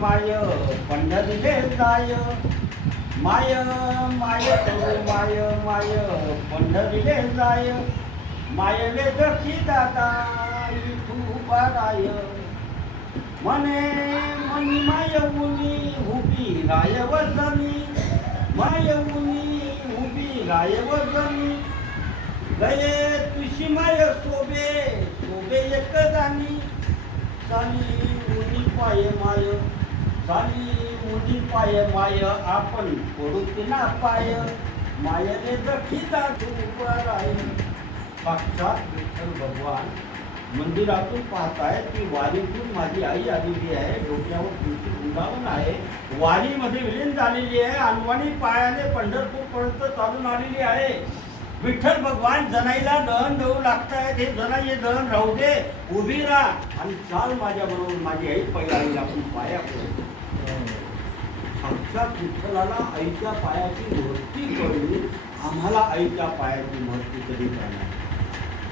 माय पंढरीले जाय, माय माय करू माय पंढरीले जाय, मायले दखी दादा विठुबाराय, मने मनी माय उनी उभी राय वजनी, माय उनी उभी राय वजनी, गये तुशी माय शोभे शोभे एकदानी, चाली उनी पाय माय, चाली उनी पाय माय, आपण पडू तिना पाय, मायने दखी दादू बराय. साक्षात विठ्ठल भगवान मंदिरातून पाहताय ती वारीतून माझी आई आलेली आहे, डोक्यावर तुमची वृंदावन आहे, वारीमध्ये विलीन झालेली आहे, अनवाणी पायाने पंढरपूरपर्यंत चालून आलेली आहे. विठ्ठल भगवान जनाईला दहन देऊ लागतायत, हे जनाई दहन राहू दे, उभी राहा आणि चाल माझ्या बरोबर माझी आई पहिला आईला आपण पाया पडू. साक्षात विठ्ठलाला आईच्या पायाची महती करून आम्हाला आईच्या पायाची महती कधी करणार,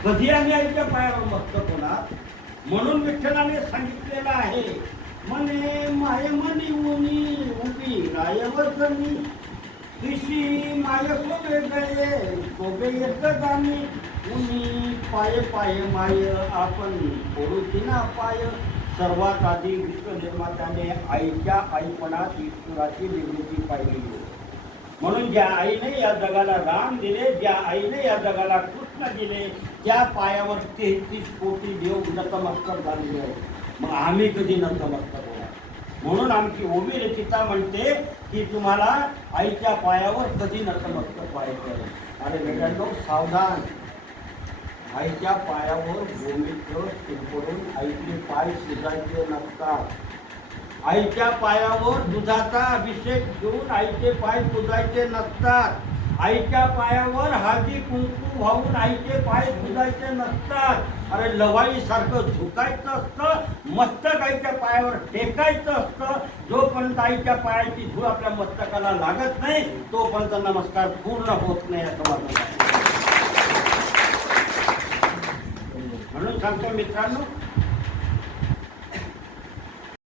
कधी आम्ही आईच्या पायावर मस्तक होणार. म्हणून विठ्ठलाने सांगितलेलं आहे, मने माय मनी उनी उभी राय वजनी, दिशी माय शोभे गये शोभे एकदानी, उनी पाय पाय माय, आपण पडू तिना पाय. सर्वात आधी विश्वनिर्मात्याने आईच्या आईपणात ईश्वराची निर्मिती पाहिली. म्हणून ज्या आईने या जगाला राम दिले, ज्या आईने या जगाला कृष्ण दिले, त्या पायावर 33 कोटी देव नतमस्तक झालेले आहेत. मग आम्ही कधी नतमस्तक होणार? म्हणून आमची ओवी रेखिता म्हणते की तुम्हाला आईच्या पायावर कधी नतमस्तक व्हायचं. अरे बेटांनो सावधान, आईच्या पायावर गोमित्र शिंपडून आईचे पाय शिजायचे नसतात. आईच्या पायावर दुधाचा अभिषेक घेऊन आईचे पाय पुजायचे नसतात. आईच्या पायावर हळदी कुंकू वाहून आईचे पाय पुजायचे नसतात. अरे लवाईसारखं झुकायचं असतं, मस्तक आईच्या पायावर टेकायचं असतं. जोपर्यंत आईच्या पायाची धूळ आपल्या मस्तकाला लागत नाही तोपर्यंत नमस्कार पूर्ण होत नाही असं वाटतं. म्हणून सांगतो मित्रांनो,